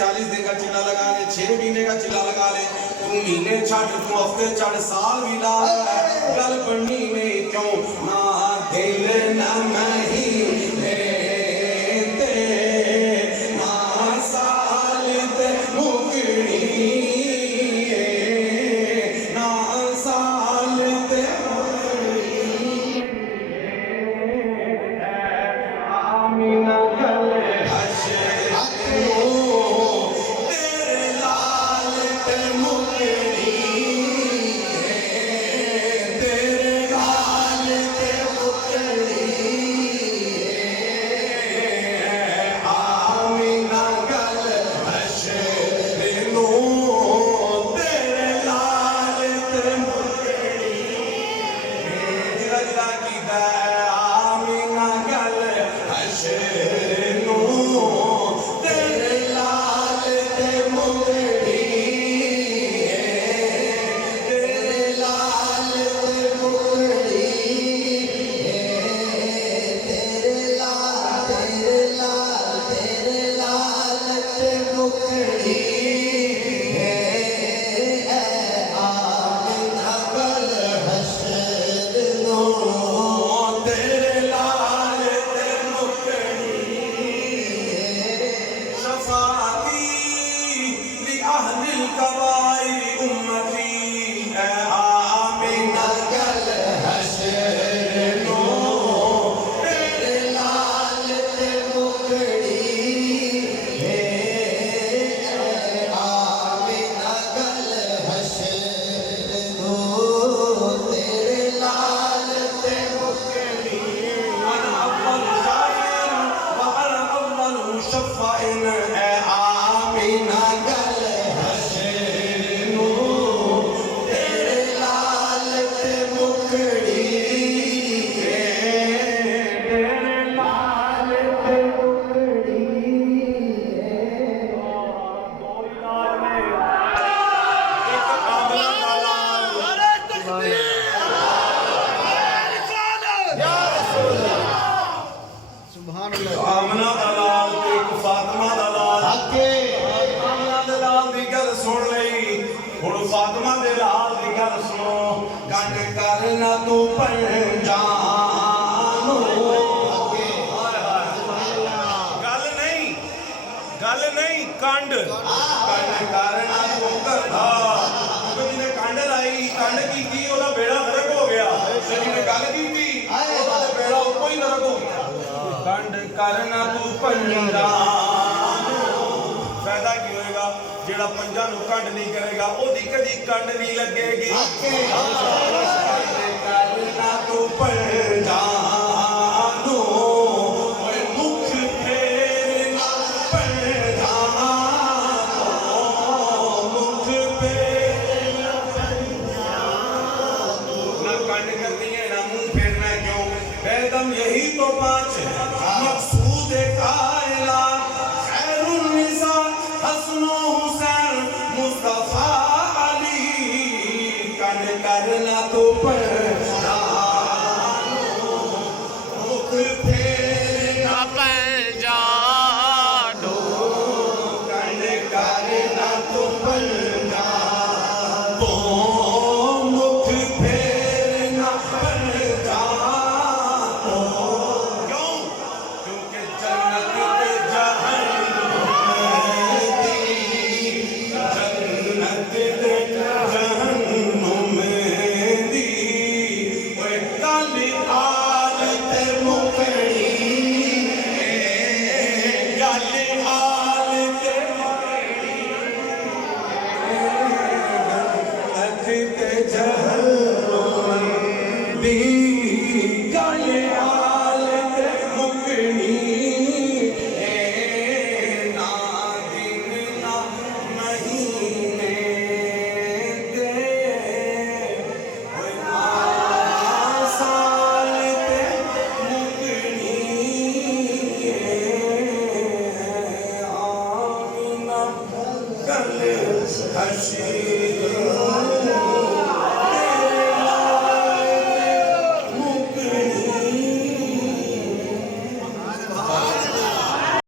40 दिन का चिल्ला लगा ले, 6 महीने का चिल्ला लगा ले, तू महीने छड़, तू हफ्ते छड़, साल भी ला, गल बननी नहीं क्यों ना दिल ना महीने ते ना साल ते मुकनी ना साल ते आमीना गल आमना दा लाल ते एक फातिमा दा लाल आमना दे लाल दी गल सुन लई हुण फातिमा दे लाल दी गल सुनो गंढ करना तू पंजानो गल नहीं कंड करना तू करदा जिन्हें कंड लाई कंड कीती ओदा बेड़ा नरक हो गया ते जिन्हें गल कीती ओदा बेड़ा उप्पो ही नरक हो गया कंड करना तू पंजा फायदा की होएगा जेड़ा पंजा नू कंड नहीं करेगा ओदी कदी कंड नहीं लगेगी करना तू पंजा मुख फेरना पंजा मुख फेरना पंजा ना कंड करनी है ना मुंह फेरना क्यों एकदम यही तो पांच मकसूद कायनात खैरुन निसा हसनो हुसैन मुस्तफा अली कंड करना तो पंजानो मुख फेरना पंजानो कंड करना तो पंजानो मुख फेरना पंजानो हर्षी